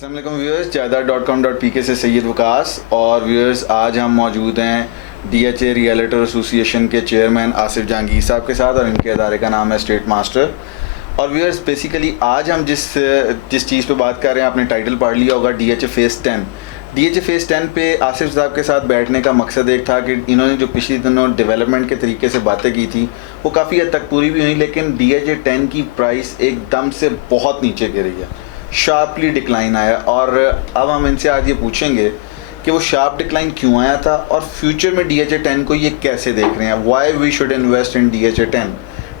अस्सलाम वालेकुम व्यूअर्स, जायदाद.com.pk से सैयद वकास। और व्यूअर्स, आज हम मौजूद हैं DHA रियल्टर एसोसिएशन के चेयरमैन आसिफ जहांगीर साहब के साथ, और इनके अदारे का नाम है स्टेट मास्टर। और व्यूअर्स, बेसिकली आज हम जिस चीज़ पे बात कर रहे हैं, आपने टाइटल पढ़ लिया होगा, DHA फेज़ 10। DHA फेज़ 10 पे आसिफ साहब के साथ बैठने का मकसद एक था कि इन्होंने जो पिछले दिनों डेवलपमेंट के तरीके से बातें की थी वो काफ़ी हद तक पूरी भी हुई, लेकिन DHA 10 की प्राइस एकदम से बहुत नीचे गिरी है, शार्पली डिक्लाइन आया। और अब हम इनसे आज ये पूछेंगे कि वो शार्प डिक्लाइन क्यों आया था और फ्यूचर में DHA 10 को ये कैसे देख रहे हैं। Why we should invest in DHA 10।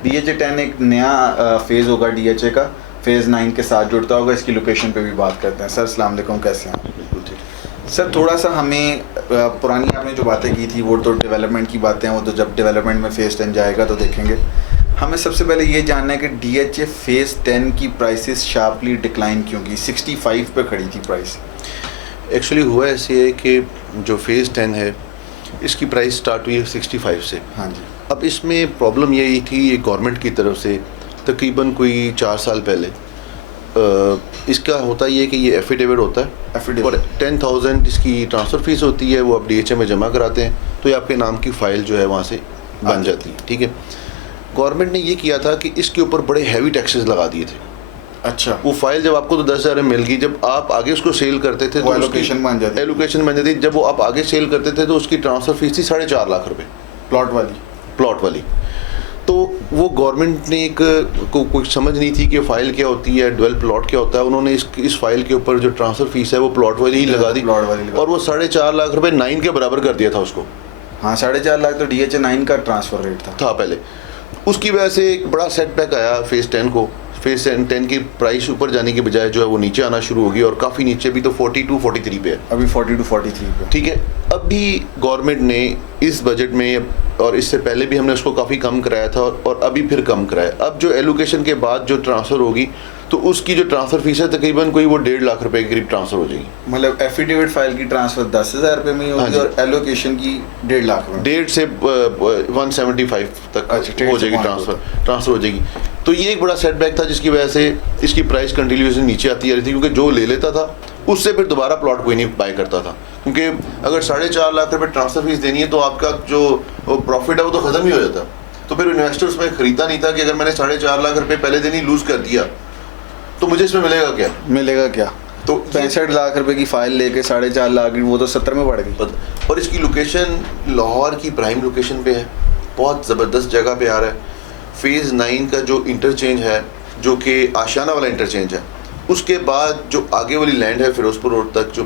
DHA 10 एक नया फेज़ होगा DHA का, फेज़ 9 के साथ जुड़ता होगा। इसकी लोकेशन पे भी बात करते हैं। सर अस्सलाम वालेकुम, कैसे हैं? बिल्कुल ठीक। सर थोड़ा सा हमें पुरानी आपने जो बातें की थी वो तो डेवलपमेंट की बातें हैं, वो तो जब डेवलपमेंट में फेज़ 10 जाएगा तो देखेंगे। हमें सबसे पहले ये जानना है कि DHA फेज़ 10 की प्राइसेस शार्पली डिक्लाइन क्यों की? 65 पे खड़ी थी प्राइस। एक्चुअली हुआ ऐसे है कि जो फेज़ 10 है इसकी प्राइस स्टार्ट हुई है 65 से। हाँ जी। अब इसमें प्रॉब्लम यही थी, ये गवर्नमेंट की तरफ से तकरीबन कोई 4 साल पहले इसका होता ही है कि ये एफिडेविट होता है और 10,000 इसकी ट्रांसफ़र फ़ीस होती है, वो आप DHA में जमा कराते हैं तो ये आपके नाम की फ़ाइल जो है वहाँ से बन जाती है। ठीक है, गवर्नमेंट ने ये किया था कि इसके ऊपर बड़े हैवी टैक्सेस लगा दिए थे। अच्छा। वो फाइल जब आपको तो 10,000 में मिल गई, जब आप आगे उसको सेल करते थे तो एलोकेशन बन जाती, एलोकेशन बन जाती। जब वो आप आगे सेल करते थे तो उसकी ट्रांसफ़र फीस थी 4.5 लाख रुपए प्लॉट वाली। तो वो गवर्नमेंट ने को कुछ समझ नहीं थी कि फ़ाइल क्या होती है, डुअल प्लॉट क्या होता है। उन्होंने इस फाइल के ऊपर जो ट्रांसफ़र फीस है वो प्लॉट वाली ही लगा दी और वो 4.5 लाख रुपए 9 के बराबर कर दिया था उसको। हाँ, 4.5 लाख तो DHA 9 का ट्रांसफ़र रेट था पहले। उसकी वजह से एक बड़ा सेटबैक आया फेज़ 10 को। फेज़ 10 की प्राइस ऊपर जाने के बजाय जो है वो नीचे आना शुरू होगी और काफ़ी नीचे भी, तो 42-43 पे है अभी, 42-43 पे। ठीक है, अब भी गवर्नमेंट ने इस बजट में और इससे पहले भी हमने उसको काफ़ी कम कराया था और अभी फिर कम कराया। अब जो एलोकेशन के बाद जो ट्रांसफ़र होगी तो उसकी जो ट्रांसफ़र फीस है तकरीबन कोई वो 1.5 लाख रुपए के करीब ट्रांसफ़र हो जाएगी। मतलब एफिडेविट फाइल की ट्रांसफ़र 10,000 रुपये में होगी और एलोकेशन की 1.5 लाख में, 1.5 से 175 तक हो जाएगी ट्रांसफ़र हो जाएगी। तो ये एक बड़ा सेटबैक था जिसकी वजह से इसकी प्राइस कंटिन्यूसली नीचे आती जा रही थी, क्योंकि जो ले लेता था उससे फिर दोबारा प्लॉट कोई नहीं बाय करता था। क्योंकि अगर 4.5 लाख रुपए ट्रांसफ़र फीस देनी है तो आपका जो प्रॉफिट है वो तो ख़त्म ही हो जाता। तो फिर इन्वेस्टर्स में ख़रीदता नहीं था कि अगर मैंने 4.5 लाख रुपए पहले दिन ही लूज़ कर दिया तो मुझे इसमें मिलेगा क्या। तो 65 लाख रुपए की फ़ाइल लेके 4.5 लाख, वो तो 70 में बढ़ गई। और इसकी लोकेशन लाहौर की प्राइम लोकेशन पे है, बहुत ज़बरदस्त जगह पे आ रहा है। फेज़ 9 का जो इंटरचेंज है, जो कि आशियाना वाला इंटरचेंज है, उसके बाद जो आगे वाली लैंड है फिरोजपुर रोड तक, जो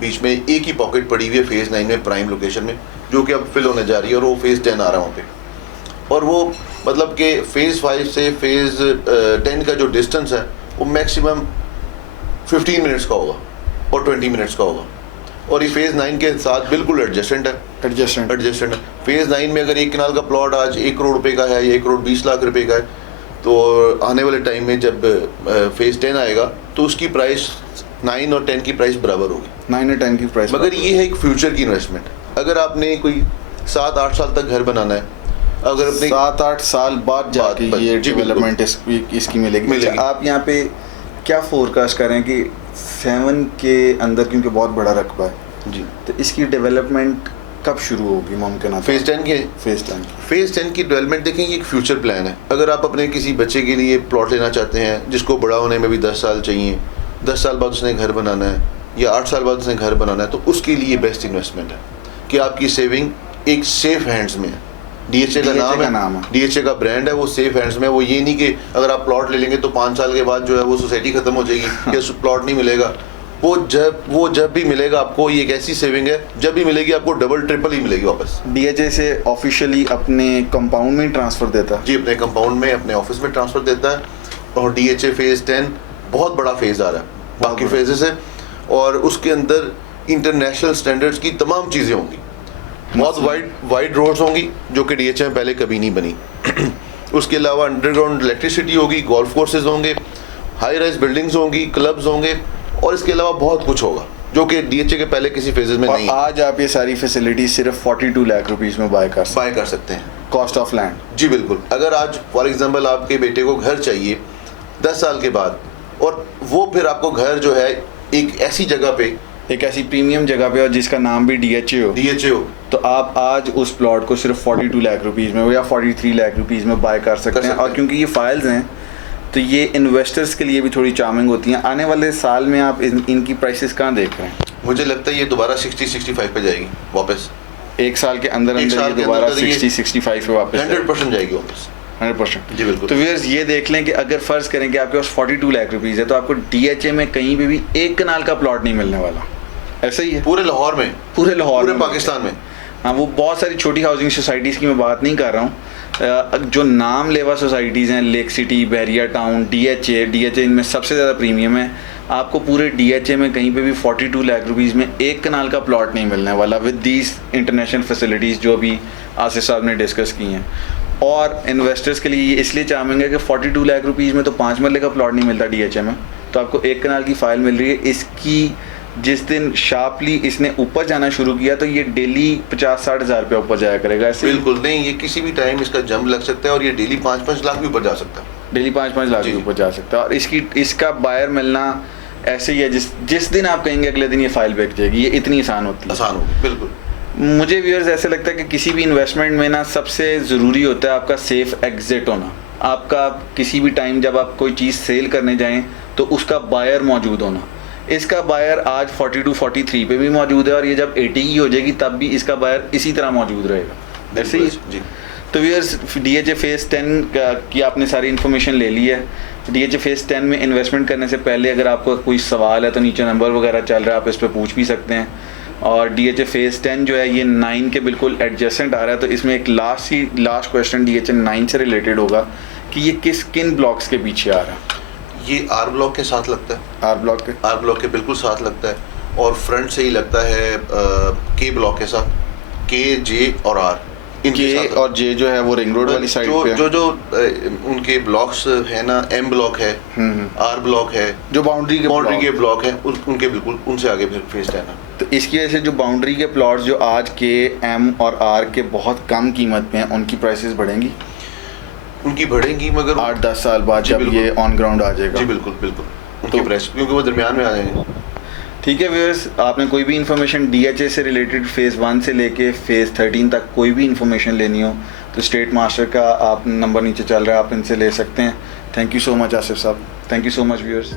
बीच में एक ही पॉकेट पड़ी हुई है फेज़ 9 में प्राइम लोकेशन में, जो कि अब फिल होने जा रही है और वो फेज़ 10 आ रहा है वहाँ पे। और वो मतलब कि फेज़ 5 से फेज़ 10 का जो डिस्टेंस है वो मैक्सिमम 15 मिनट्स का होगा और 20 मिनट्स का होगा। और ये फेज़ 9 के साथ बिल्कुल एडजस्टेंट है। फेज़ 9 में अगर 1 कनाल का प्लॉट आज 1 करोड़ रुपए का है या 1 करोड़ 20 लाख रुपए का है, तो आने वाले टाइम में जब फेज़ 10 आएगा तो उसकी प्राइस 9 और 10 की प्राइस बराबर होगी। 9 और 10 की प्राइस। मगर ये है एक फ्यूचर की इन्वेस्टमेंट। अगर आपने कोई 7-8 साल तक घर बनाना है, अगर अपने 7-8 साल बाद जाके ये डेवलपमेंट इसकी मिलेगी। आप यहाँ पे क्या फोरकास्ट करें कि 7 के अंदर, क्योंकि बहुत बड़ा रकबा है जी, तो इसकी डेवलपमेंट कब शुरू होगी मुमकिन है? फेज़ 10 की डेवलपमेंट देखें, ये एक फ्यूचर प्लान है। अगर आप अपने किसी बच्चे के लिए प्लॉट लेना चाहते हैं जिसको बड़ा होने में भी 10 साल चाहिए, 10 साल बाद उसने घर बनाना है या 8 साल बाद उसने घर बनाना है, तो उसके लिए बेस्ट इन्वेस्टमेंट है कि आपकी सेविंग एक सेफ हैंड्स में है। DHA का नाम है, DHA का ब्रांड है, वो सेफ हैंड्स में। वो ये नहीं कि अगर आप प्लॉट ले लेंगे तो 5 साल के बाद जो है वो सोसाइटी ख़त्म हो जाएगी या प्लॉट नहीं मिलेगा। वो जब भी मिलेगा आपको, ये एक ऐसी सेविंग है, जब भी मिलेगी आपको डबल ट्रिपल ही मिलेगी वापस। DHA से ऑफिशियली अपने कंपाउंड में ट्रांसफ़र देता है? जी, अपने कंपाउंड में, अपने ऑफिस में ट्रांसफ़र देता है। और DHA फेज़ 10 बहुत बड़ा फेज़ आ रहा है बाकी फेजेस है, और उसके अंदर इंटरनेशनल स्टैंडर्ड्स की तमाम चीज़ें होंगी। बहुत वाइड रोड्स होंगी जो कि DHA में पहले कभी नहीं बनी। उसके अलावा अंडरग्राउंड इलेक्ट्रिसिटी होगी, गोल्फ कोर्सेज होंगे, हाई राइज बिल्डिंग्स होंगी, क्लब्स होंगे, और इसके अलावा बहुत कुछ होगा जो कि DHA के पहले किसी फेजेस में नहीं। आज आप ये सारी फैसिलिटी सिर्फ 42 लाख रुपीस में बाय कर सकते हैं, कॉस्ट ऑफ लैंड। जी बिल्कुल। अगर आज फॉर एग्जांपल आपके बेटे को घर चाहिए 10 साल के बाद, और वो फिर आपको घर जो है एक ऐसी जगह पे, एक ऐसी प्रीमियम जगह पे और जिसका नाम भी DHA हो, तो आप आज उस प्लॉट को सिर्फ 42 लाख रुपीज़ में या 43 लाख रुपीज़ में बाय कर सकते हैं। और क्योंकि ये फाइल्स हैं तो ये इन्वेस्टर्स के लिए भी थोड़ी चार्मिंग होती हैं। आने वाले साल में आप इनकी प्राइसेस कहाँ देख रहे हैं? मुझे लगता है ये दोबारा 60-65 पे जाएगी वापस। एक साल के अंदर ये दोबारा 60-65 पे वापस 100% जाएगी वापस, 100%। जी बिल्कुल। तो व्यूअर्स ये देख लें कि अगर फ़र्ज़ करें कि आपके पास 42 लाख रुपीज़ है तो आपको DHA में कहीं पे भी एक कनाल का प्लॉट नहीं मिलने वाला। ऐसा ही है पूरे लाहौर में, पूरे पाकिस्तान में। हाँ, वो बहुत सारी छोटी हाउसिंग सोसाइटीज़ की मैं बात नहीं कर रहा हूँ। जो नाम लेवा सोसाइटीज़ हैं, लेक सिटी, बहरिया टाउन, DHA इनमें सबसे ज़्यादा प्रीमियम है। आपको पूरे DHA में कहीं पे भी 42 लाख रुपीज़ में एक कनाल का प्लॉट नहीं मिलने वाला विद दीज इंटरनेशनल फैसिलिटीज़ जो अभी आसिफ साहब ने डिस्कस की हैं। और इन्वेस्टर्स के लिए ये इसलिए चार्मिंग है कि 42 लाख रुपीज़ में तो 5 मरले का प्लॉट नहीं मिलता DHA में, तो आपको एक कनाल की फ़ाइल मिल रही है। इसकी जिस दिन शार्पली इसने ऊपर जाना शुरू किया तो ये डेली 50-60 हज़ार रुपये ऊपर जाया करेगा। ऐसे बिल्कुल नहीं, ये किसी भी टाइम इसका जंप लग सकता है और ये डेली 5-5 लाख भी ऊपर जा सकता है, डेली 5-5 लाख भी ऊपर जा सकता है। और इसका बायर मिलना ऐसे ही है, जिस दिन आप कहेंगे अगले दिन ये फाइल बिक जाएगी, ये इतनी आसान होती है। आसान होगी बिल्कुल। मुझे व्यूअर्स ऐसे लगता है कि किसी भी इन्वेस्टमेंट में ना सबसे ज़रूरी होता है आपका सेफ एग्जिट होना। आपका किसी भी टाइम जब आप कोई चीज़ सेल करने जाएं तो उसका बायर मौजूद होना। इसका बायर आज 42-43 पे भी मौजूद है और ये जब 80 की हो जाएगी तब भी इसका बायर इसी तरह मौजूद रहेगा। ऐसे ही जी। तो व्यूअर्स DHA फेज़ 10 की आपने सारी इन्फॉर्मेशन ले ली है। DHA फेज़ 10 में इन्वेस्टमेंट करने से पहले अगर आपको कोई सवाल है तो नीचे नंबर वगैरह चल रहा है, आप इस पर पूछ भी सकते हैं। और DHA फेज़ 10 जो है ये 9 के बिल्कुल एडजेसेंट आ रहा है, तो इसमें एक लास्ट क्वेश्चन DHA 9 से रिलेटेड होगा कि ये किन ब्लॉक्स के पीछे आ रहा है। ये R ब्लॉक के साथ लगता है, R ब्लॉक के बिल्कुल साथ लगता है। और फ्रंट से ही लगता है K ब्लॉक के साथ, K, J और R। K और J जो है वो रिंग रोड वाली साइड पे है। जो उनके ब्लॉक्स है ना, M ब्लॉक है, R ब्लॉक है, जो बाउंड्री के ब्लॉक है, उनके बिल्कुल उनसे आगे फिर फेज 10 है। तो इसकी वजह से जो बाउंड्री के प्लॉट्स जो आज K, M और R के बहुत कम कीमत पे हैं, उनकी प्राइसेस बढ़ेंगी, मगर 8-10 साल बाद जब ये ऑन ग्राउंड आ जाएगा। जी बिल्कुल उनकी प्राइस, क्योंकि वो दरमियान में आ जाएंगे। ठीक है व्यूअर्स, आपने कोई भी इन्फॉर्मेशन DHA से रिलेटेड फेज़ 1 से लेके फेज़ 13 तक कोई भी इन्फॉर्मेशन लेनी हो तो स्टेट मास्टर का आप नंबर नीचे चल रहा है, आप इनसे ले सकते हैं। Thank you so much Asif साहब, thank you so much viewers.